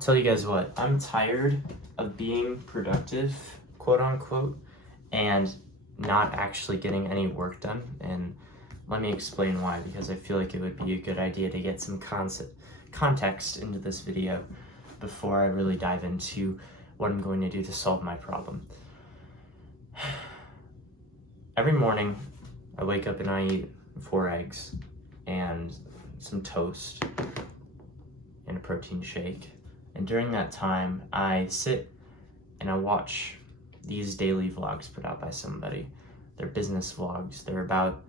tell you guys what, I'm tired of being productive, quote unquote, and not actually getting any work done. And let me explain why, because I feel like it would be a good idea to get some context into this video before I really dive into what I'm going to do to solve my problem. Every morning, I wake up and I eat 4 eggs and some toast and a protein shake. And during that time, I sit and I watch these daily vlogs put out by somebody. They're business vlogs. They're about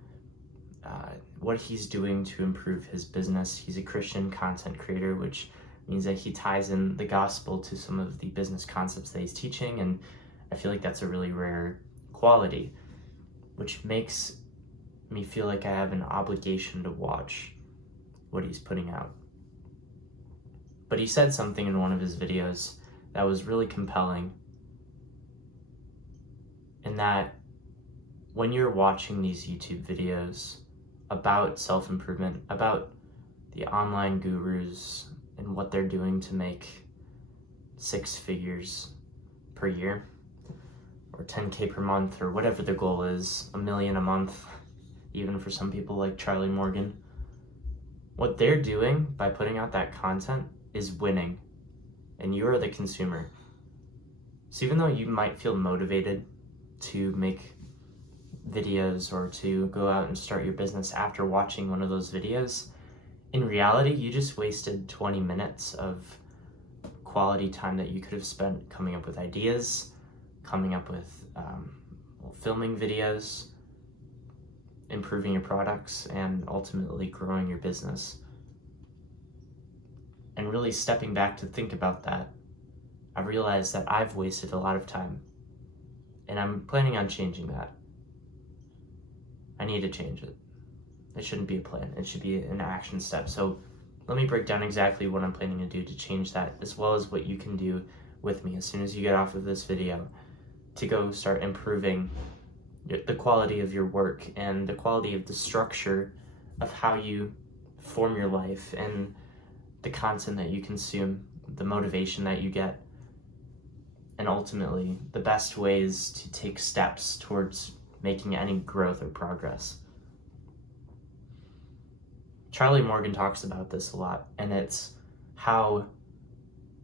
what he's doing to improve his business. He's a Christian content creator, which means that he ties in the gospel to some of the business concepts that he's teaching, and I feel like that's a really rare quality, which makes me feel like I have an obligation to watch what he's putting out. But he said something in one of his videos that was really compelling, in that when you're watching these YouTube videos about self-improvement, about the online gurus and what they're doing to make 6 figures per year, or 10K per month, or whatever the goal is, $1 million a month, even for some people like Charlie Morgan, what they're doing by putting out that content is winning, and you are the consumer. So even though you might feel motivated to make videos or to go out and start your business after watching one of those videos, in reality, you just wasted 20 minutes of quality time that you could have spent coming up with ideas, coming up with filming videos, improving your products, and ultimately growing your business. And really stepping back to think about that, I realized that I've wasted a lot of time, and I'm planning on changing that. I need to change it. It shouldn't be a plan. It should be an action step. So let me break down exactly what I'm planning to do to change that, as well as what you can do with me as soon as you get off of this video to go start improving the quality of your work and the quality of the structure of how you form your life and the content that you consume, the motivation that you get, and ultimately the best ways to take steps towards making any growth or progress. Charlie Morgan talks about this a lot, and it's how,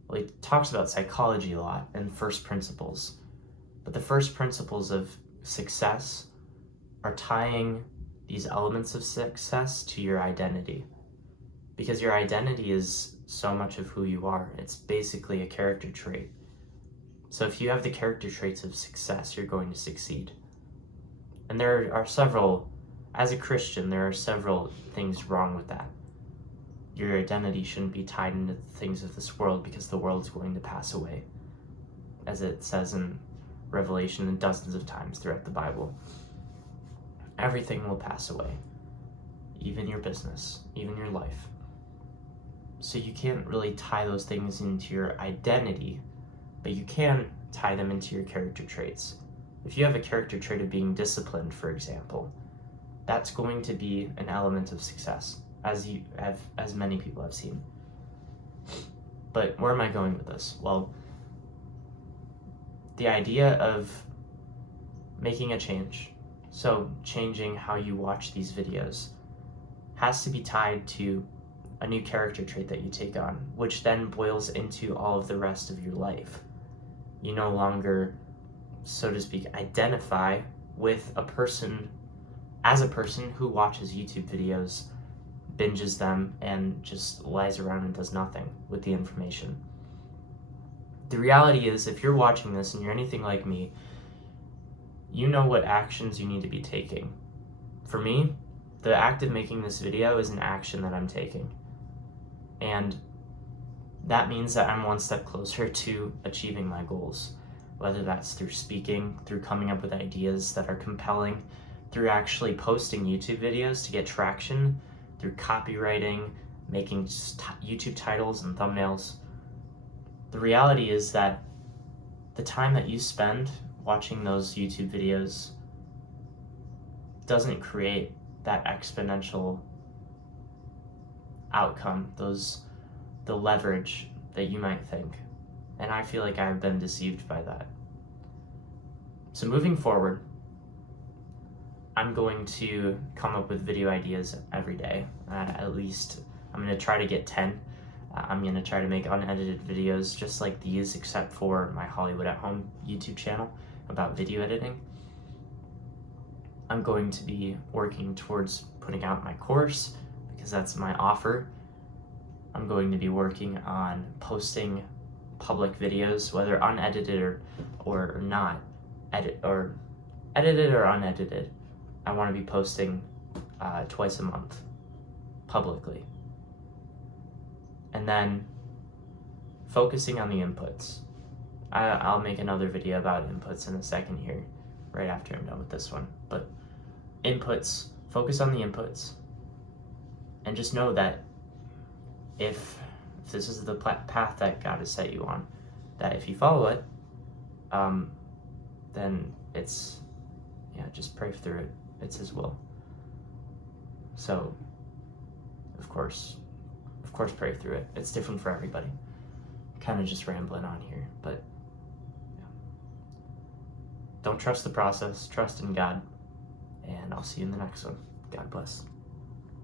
well, he talks about psychology a lot and first principles. But the first principles of success are tying these elements of success to your identity. Because your identity is so much of who you are. It's basically a character trait. So if you have the character traits of success, you're going to succeed. And there are several, as a Christian, there are several things wrong with that. Your identity shouldn't be tied into the things of this world, because the world's going to pass away, as it says in Revelation and dozens of times throughout the Bible. Everything will pass away, even your business, even your life. So you can't really tie those things into your identity, but you can tie them into your character traits. If you have a character trait of being disciplined, for example, that's going to be an element of success, as many people have seen. But where am I going with this? Well, the idea of making a change, so changing how you watch these videos, has to be tied to a new character trait that you take on, which then boils into all of the rest of your life. You no longer, so to speak, identify with a person as a person who watches YouTube videos, binges them, and just lies around and does nothing with the information. The reality is, if you're watching this and you're anything like me, you know what actions you need to be taking. For me, the act of making this video is an action that I'm taking. And that means that I'm one step closer to achieving my goals, whether that's through speaking, through coming up with ideas that are compelling, through actually posting YouTube videos to get traction, through copywriting, making YouTube titles and thumbnails. The reality is that the time that you spend watching those YouTube videos doesn't create that exponential outcome, the leverage that you might think. And I feel like I've been deceived by that. So moving forward, I'm going to come up with video ideas every day. At least I'm going to try to get 10. I'm going to try to make unedited videos just like these, except for my Hollywood at Home YouTube channel about video editing. I'm going to be working towards putting out my course because that's my offer. I'm going to be working on posting public videos, whether unedited or not, edited or unedited. I want to be posting twice a month publicly. And then focusing on the inputs. I'll make another video about inputs in a second here, right after I'm done with this one. But inputs, focus on the inputs. And just know that if this is the path that God has set you on, that if you follow it, then it's, just pray through it. It's His will. So, of course, pray through it. It's different for everybody. Kind of just rambling on here, but don't trust the process. Trust in God, and I'll see you in the next one. God bless.